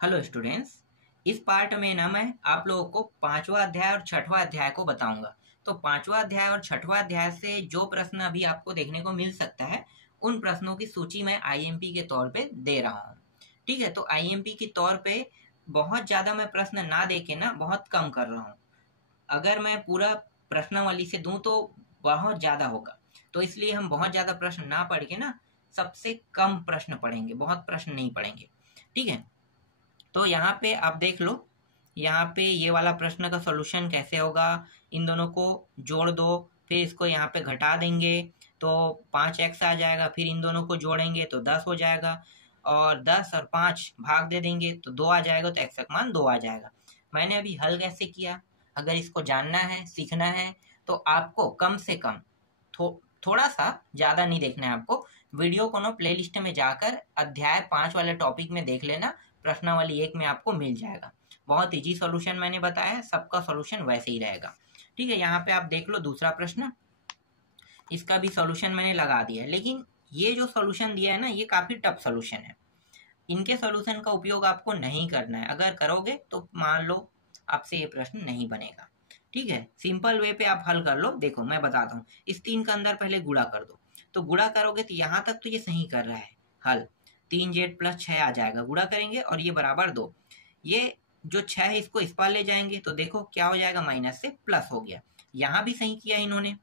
Hello students. इस part में ना मैं आप लोगों को पांचवा अध्याय और छठवां अध्याय को बताऊंगा। तो पांचवा अध्याय और छठवां अध्याय से जो प्रश्न अभी आपको देखने को मिल सकता है, उन प्रश्नों की सूची मैं आईएमपी के तौर पे दे रहा हूँ। ठीक है, तो आईएमपी के तौर पे बहुत ज़्यादा मैं प्रश्न ना दे के ना बहुत कम कर रहा हूँ। अगर मैं पूरा प्रश्नावली से दूं तो बहुत ज़्यादा होगा, तो इसलिए हम बहुत ज़्यादा प्रश्न ना पढ़ के ना सबसे कम प्रश्न पढ़ेंगे, बहुत प्रश्न नहीं पढ़ेंगे। ठीक है, तो यहाँ पे आप देख लो, यहाँ पे ये वाला प्रश्न का सॉल्यूशन कैसे होगा। इन दोनों को जोड़ दो, फिर इसको यहाँ पे घटा देंगे तो 5x आ जाएगा, फिर इन दोनों को जोड़ेंगे तो 10 हो जाएगा, और 10 और 5 भाग दे देंगे तो 2 आ जाएगा, तो x का मान 2 आ जाएगा। मैंने अभी हल कैसे किया, अगर इसको जानना है, सीखना है, तो आपको कम से कम थोड़ा सा ज़्यादा नहीं देखना है। आपको वीडियो को ना प्लेलिस्ट में जाकर अध्याय 5 वाले टॉपिक में देख लेना, प्रश्नावली 1 में आपको मिल जाएगा। बहुत इजी सॉल्यूशन मैंने बताया है, सबका सॉल्यूशन वैसे ही रहेगा। ठीक है, यहाँ पे आप देख लो दूसरा प्रश्न, इसका भी सॉल्यूशन मैंने लगा दिया है, लेकिन ये जो सॉल्यूशन दिया है ना, ये काफ़ी टफ सॉल्यूशन है। इनके सॉल्यूशन का उपयोग आपको नहीं करना है, अगर करोगे तो मान लो आपसे ये प्रश्न नहीं बनेगा। ठीक है, सिंपल वे पे आप हल कर लो। देखो मैं बताता हूँ, इस 3 का अंदर पहले गुणा कर दो, तो गुणा करोगे तो यहाँ तक तो ये सही कर रहा है हल, 3z + 6 आ जाएगा, गुणा करेंगे और ये बराबर 2। ये जो 6 है इसको इस पार ले जाएंगे तो देखो क्या हो जाएगा, माइनस से प्लस हो गया। यहाँ भी सही किया इन्होंने,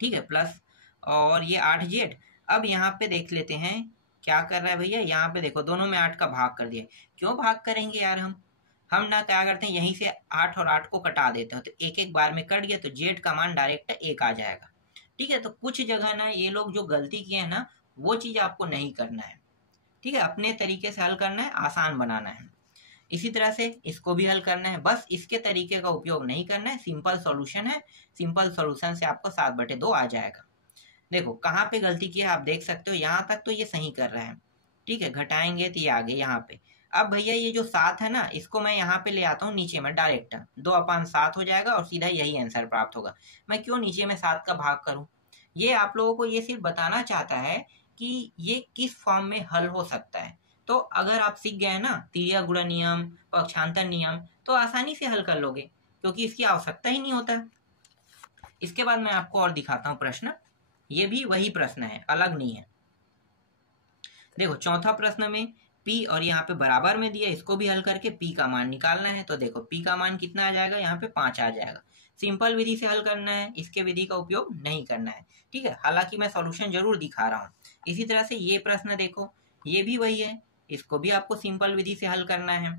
ठीक है, प्लस, और ये 8z। अब यहाँ पे देख लेते हैं क्या कर रहा है भैया, यहाँ पे देखो दोनों में 8 का भाग कर दिया। क्यों भाग करेंगे यार, हम ना क्या करते हैं, यहीं से 8 और 8 को कटा देते हैं, तो एक एक बार में कट गया, तो जेड का मान डायरेक्ट 1 आ जाएगा। ठीक है, तो कुछ जगह ना ये लोग जो गलती किए हैं ना, वो चीज़ आपको नहीं करना है। ठीक है, अपने तरीके से हल करना है, आसान बनाना है। इसी तरह से इसको भी हल करना है, बस इसके तरीके का उपयोग नहीं करना है। सिंपल सॉल्यूशन है, सिंपल सॉल्यूशन से आपको 7/2 आ जाएगा। देखो कहाँ पे गलती की है आप देख सकते हो, यहाँ तक तो ये सही कर रहा है। ठीक है, घटाएंगे तो ये आगे यहाँ पे। अब भैया ये जो 7 है ना, इसको मैं यहाँ पे ले आता हूँ नीचे में, डायरेक्ट 2/7 हो जाएगा और सीधा यही आंसर प्राप्त होगा। मैं क्यों नीचे में 7 का भाग करूँ, ये आप लोगों को ये सिर्फ बताना चाहता है कि ये किस फॉर्म में हल हो सकता है। तो अगर आप सीख गए ना तिर्यक गुणन नियम, पक्षांतर नियम, तो आसानी से हल कर लोगे, क्योंकि इसकी आवश्यकता ही नहीं होता। इसके बाद मैं आपको और दिखाता हूँ प्रश्न, ये भी वही प्रश्न है, अलग नहीं है। देखो चौथा प्रश्न में P और यहाँ पे बराबर में दिया, इसको भी हल करके P का मान निकालना है। तो देखो P का मान कितना आ जाएगा, यहाँ पे 5 आ जाएगा। सिंपल विधि से हल करना है, इसके विधि का उपयोग नहीं करना है। ठीक है, हालांकि मैं सॉल्यूशन जरूर दिखा रहा हूँ। इसी तरह से ये प्रश्न देखो, ये भी वही है, इसको भी आपको सिंपल विधि से हल करना है।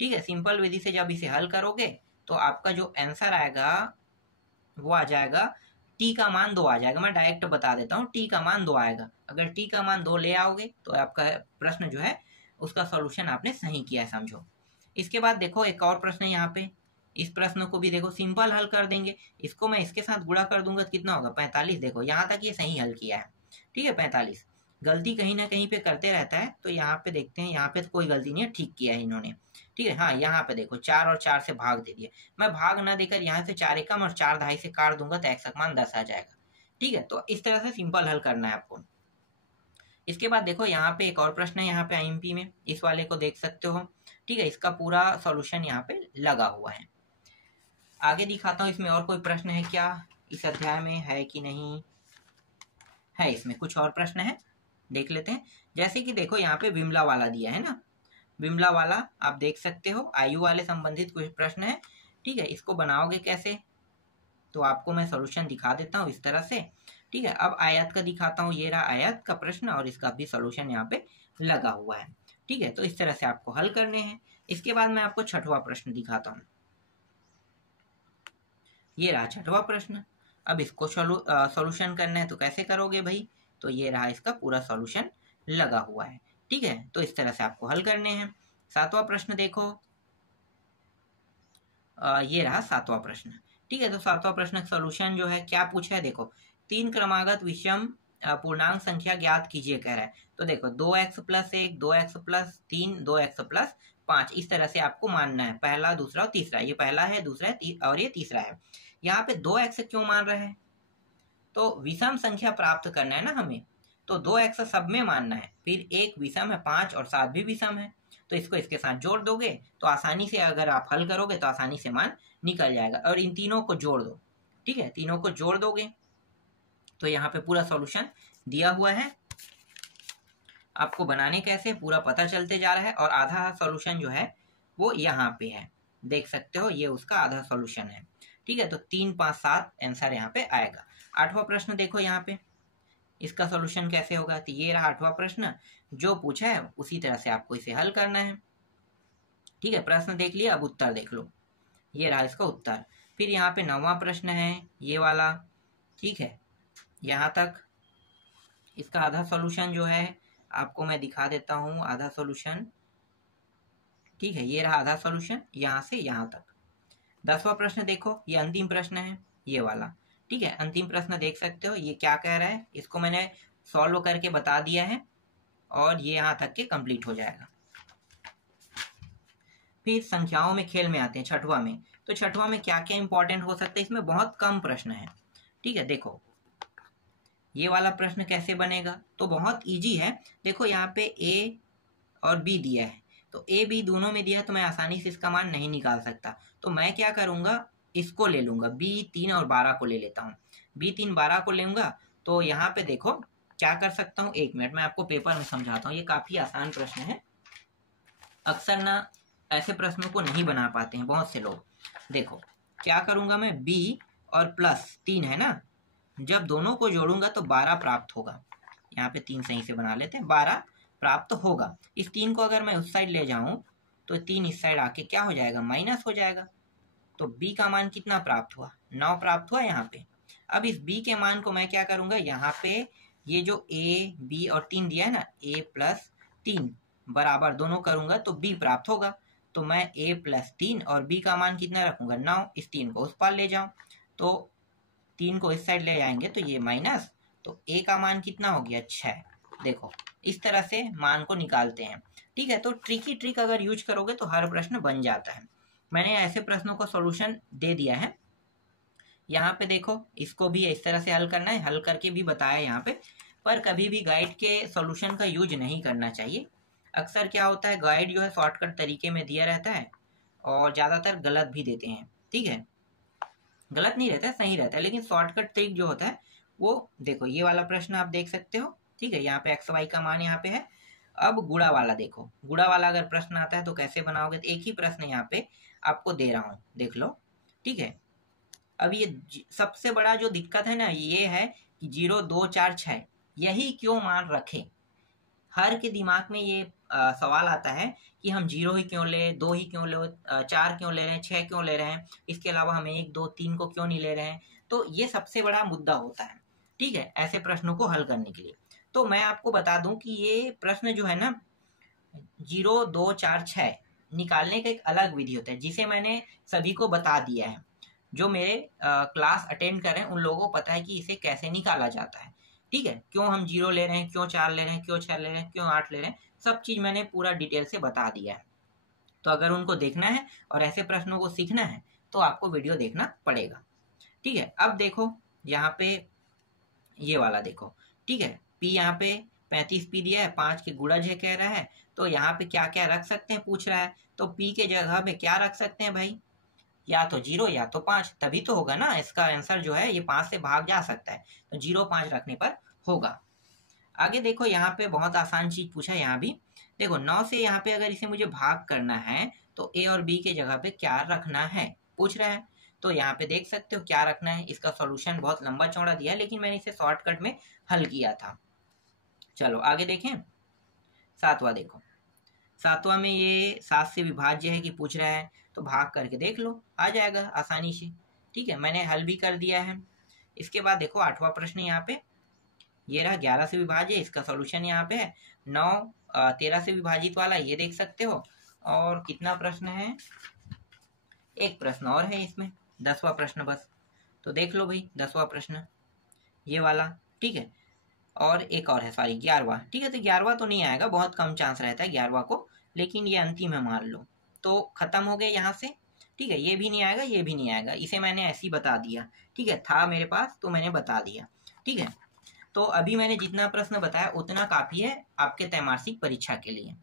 ठीक है, सिंपल विधि से जब इसे हल करोगे तो आपका जो आंसर आएगा वो आ जाएगा, टी का मान 2 आ जाएगा। मैं डायरेक्ट बता देता हूँ, टी का मान 2 आएगा। अगर टी का मान 2 ले आओगे तो आपका प्रश्न जो है उसका सॉल्यूशन आपने सही किया है, समझो। इसके बाद देखो एक और प्रश्न है यहाँ पे, इस प्रश्न को भी देखो सिंपल हल कर देंगे। इसको मैं इसके साथ गुणा कर दूंगा तो कितना होगा, 45। देखो यहाँ तक ये सही हल किया है। ठीक है, 45। गलती कहीं ना कहीं पे करते रहता है, तो यहाँ पे देखते हैं, यहाँ पे तो कोई गलती नहीं है, ठीक किया है इन्होंने। ठीक है, हाँ यहाँ पे देखो 4 और 4 से भाग दे दिया। मैं भाग ना देकर यहाँ से 4 एकम और 4 दहाई से काट दूंगा तो x का मान 10 आ जाएगा। ठीक है, तो इस तरह से सिंपल हल करना है आपको। इसके बाद देखो यहाँ पे एक और प्रश्न है, यहाँ पे आईएमपी में, इस वाले को देख सकते हो। ठीक है, इसका पूरा सॉल्यूशन यहाँ पे लगा हुआ है। आगे दिखाता हूँ, इसमें और कोई प्रश्न है क्या, इस अध्याय में है कि नहीं है। इसमें कुछ और प्रश्न है, देख लेते हैं। जैसे कि देखो यहाँ पे विमला वाला दिया है ना, विमला वाला आप देख सकते हो, आयु वाले संबंधित कुछ प्रश्न है। ठीक है, इसको बनाओगे कैसे, तो आपको मैं सॉल्यूशन दिखा देता हूँ इस तरह से। ठीक है, अब आयत का दिखाता हूँ, ये रहा आयत का प्रश्न और इसका भी सॉल्यूशन यहाँ पे लगा हुआ है। ठीक है, तो इस तरह से आपको हल करने हैं। इसके बाद मैं आपको छठवां प्रश्न दिखाता हूँ, ये रहा छठवां प्रश्न। अब इसको सॉल्यूशन करना है तो कैसे करोगे भाई, तो ये रहा इसका पूरा सॉल्यूशन लगा हुआ है। ठीक है, तो इस तरह से आपको हल करने हैं। सातवां प्रश्न देखो, ये रहा सातवां प्रश्न। ठीक है, तो सातवां प्रश्न का सॉल्यूशन जो है क्या पूछा है, देखो 3 क्रमागत विषम पूर्णांक संख्या ज्ञात कीजिए कह रहा है। तो देखो 2x + 1, 2x + 3, 2x + 5, इस तरह से आपको मानना है, पहला दूसरा और तीसरा। ये पहला है, दूसरा है और ये तीसरा है। यहाँ पे 2x क्यों मान रहे हैं, तो विषम संख्या प्राप्त करना है ना हमें, तो 2x सब में मानना है। फिर एक विषम है 5 और 7 भी विषम है, तो इसको इसके साथ जोड़ दोगे तो आसानी से अगर आप हल करोगे तो आसानी से मान निकल जाएगा। और इन तीनों को जोड़ दो, ठीक है, तीनों को जोड़ दोगे तो यहाँ पे पूरा सॉल्यूशन दिया हुआ है। आपको बनाने कैसे पूरा पता चलते जा रहा है। और आधा सॉल्यूशन जो है वो यहाँ पे है, देख सकते हो, ये उसका आधा सॉल्यूशन है, ठीक है। तो 3, 5, 7 आंसर यहाँ पे आएगा। 8वां प्रश्न देखो यहाँ पे, इसका सॉल्यूशन कैसे होगा। तो ये रहा 8वां प्रश्न, जो पूछा है उसी तरह से आपको इसे हल करना है, ठीक है। प्रश्न देख लिया, अब उत्तर देख लो, ये रहा इसका उत्तर। फिर यहाँ पे 9वां प्रश्न है ये वाला, ठीक है, यहाँ तक इसका आधा सॉल्यूशन जो है आपको मैं दिखा देता हूँ, आधा सॉल्यूशन, ठीक है, ये रहा आधा सॉल्यूशन यहाँ से यहाँ तक। 10वां प्रश्न देखो, ये अंतिम प्रश्न है ये वाला, ठीक है। अंतिम प्रश्न देख सकते हो ये क्या कह रहा है, इसको मैंने सॉल्व करके बता दिया है और ये यहाँ तक के कंप्लीट हो जाएगा। फिर संख्याओं में खेल में आते हैं 6वां में। तो 6वां में क्या क्या इंपॉर्टेंट हो सकता है, इसमें बहुत कम प्रश्न है, ठीक है। देखो ये वाला प्रश्न कैसे बनेगा, तो बहुत इजी है। देखो यहाँ पे ए और बी दिया है, तो ए बी दोनों में दिया है, तो मैं आसानी से इसका मान नहीं निकाल सकता। तो मैं क्या करूंगा, इसको ले लूंगा, बी 3 और 12 को ले लेता हूँ। बी 3 12 को लूंगा तो यहाँ पे देखो क्या कर सकता हूँ, 1 मिनट मैं आपको पेपर में समझाता हूँ। ये काफी आसान प्रश्न है, अक्सर ना ऐसे प्रश्नों को नहीं बना पाते हैं बहुत से लोग। देखो क्या करूंगा मैं, बी और प्लस 3 है ना, जब दोनों को जोड़ूंगा तो 12 प्राप्त होगा। यहाँ पे 3 सही से बना लेते हैं, 12 प्राप्त होगा। इस 3 को अगर मैं उस साइड ले जाऊं तो 3 इस साइड आके क्या हो जाएगा, माइनस हो जाएगा। तो b का मान कितना प्राप्त हुआ, 9 प्राप्त हुआ यहाँ पे। अब इस b के मान को मैं क्या करूंगा, यहाँ पे ये जो a b और 3 दिया है ना, a प्लस 3 बराबर दोनों करूंगा तो b प्राप्त होगा। तो मैं a प्लस 3 और b का मान कितना रखूंगा, 9। इस 3 को उस पार ले जाऊं तो 3 को इस साइड ले जाएंगे तो ये माइनस, तो a का मान कितना हो गया, 6। देखो इस तरह से मान को निकालते हैं, ठीक है। तो ट्रिक अगर यूज करोगे तो हर प्रश्न बन जाता है। मैंने ऐसे प्रश्नों को सॉल्यूशन दे दिया है। यहाँ पे देखो इसको भी इस तरह से हल करना है, हल करके भी बताया यहाँ पे। पर कभी भी गाइड के सॉल्यूशन का यूज नहीं करना चाहिए। अक्सर क्या होता है, गाइड जो है शॉर्टकट तरीके में दिया रहता है और ज़्यादातर गलत भी देते हैं, ठीक है। गलत नहीं रहता है, सही रहता है, लेकिन शॉर्टकट ट्रिक जो होता है वो देखो, ये वाला प्रश्न आप देख सकते हो, ठीक है। यहाँ पे एक्स वाई का मान यहाँ पे है। अब गुणा वाला देखो, गुणा वाला अगर प्रश्न आता है तो कैसे बनाओगे, तो एक ही प्रश्न यहाँ पे आपको दे रहा हूँ, देख लो, ठीक है। अब ये सबसे बड़ा जो दिक्कत है ना, ये है कि 0, 2, 4, 6 यही क्यों मान रखें। हर के दिमाग में ये सवाल आता है कि हम 0 ही क्यों ले, 2 ही क्यों ले, 4 क्यों ले रहे हैं, 6 क्यों ले रहे हैं, इसके अलावा हम 1, 2, 3 को क्यों नहीं ले रहे हैं। तो ये सबसे बड़ा मुद्दा होता है, ठीक है, ऐसे प्रश्नों को हल करने के लिए। तो मैं आपको बता दूं कि ये प्रश्न जो है ना 0, 2, 4, 6 निकालने का एक अलग विधि होता है, जिसे मैंने सभी को बता दिया है। जो मेरे क्लास अटेंड कर रहे हैं उन लोगों को पता है कि इसे कैसे निकाला जाता है, ठीक है। क्यों हम 0 ले रहे हैं, क्यों 4 ले रहे हैं, क्यों 6 ले रहे हैं, क्यों 8 ले रहे हैं, सब चीज़ मैंने पूरा डिटेल से बता दिया है। तो अगर उनको देखना है और ऐसे प्रश्नों को सीखना है तो आपको वीडियो देखना पड़ेगा, ठीक है। अब देखो यहाँ पे ये वाला देखो, ठीक है, p यहाँ पे 35 p दिया है, 5 के गुणज है कह रहा है, तो यहाँ पे क्या क्या रख सकते हैं पूछ रहा है। तो p के जगह पे क्या रख सकते हैं भाई, या तो 0 या तो 5, तभी तो होगा ना। इसका आंसर जो है ये 5 से भाग जा सकता है, तो 0, 5 रखने पर होगा। आगे देखो यहाँ पे बहुत आसान चीज पूछा है, यहाँ भी देखो 9 से यहाँ पे अगर इसे मुझे भाग करना है तो a और b के जगह पे क्या रखना है पूछ रहा है। तो यहाँ पे देख सकते हो क्या रखना है। इसका सॉल्यूशन बहुत लंबा चौड़ा दिया है, लेकिन मैंने इसे शॉर्टकट में हल किया था। चलो आगे देखें, 7वां देखो। 7वां में ये 7 से विभाज्य है कि पूछ रहा है, तो भाग करके देख लो, आ जाएगा आसानी से, ठीक है। मैंने हल भी कर दिया है। इसके बाद देखो 8वां प्रश्न यहाँ पे, ये रहा 11 से विभाज्य, इसका सॉल्यूशन यहाँ पे है। 9, 13 से विभाजित वाला ये देख सकते हो। और कितना प्रश्न है, एक प्रश्न और है इसमें, 10वां प्रश्न बस। तो देख लो भाई 10वां प्रश्न ये वाला, ठीक है। और एक और है, सॉरी 11वां, ठीक है। तो 11वां तो नहीं आएगा, बहुत कम चांस रहता है 11वां को, लेकिन ये अंतिम है मान लो। तो खत्म हो गए यहाँ से, ठीक है। ये भी नहीं आएगा, ये भी नहीं आएगा, इसे मैंने ऐसे ही बता दिया, ठीक है। था मेरे पास तो मैंने बता दिया, ठीक है। तो अभी मैंने जितना प्रश्न बताया उतना काफी है आपके त्रैमासिक परीक्षा के लिए।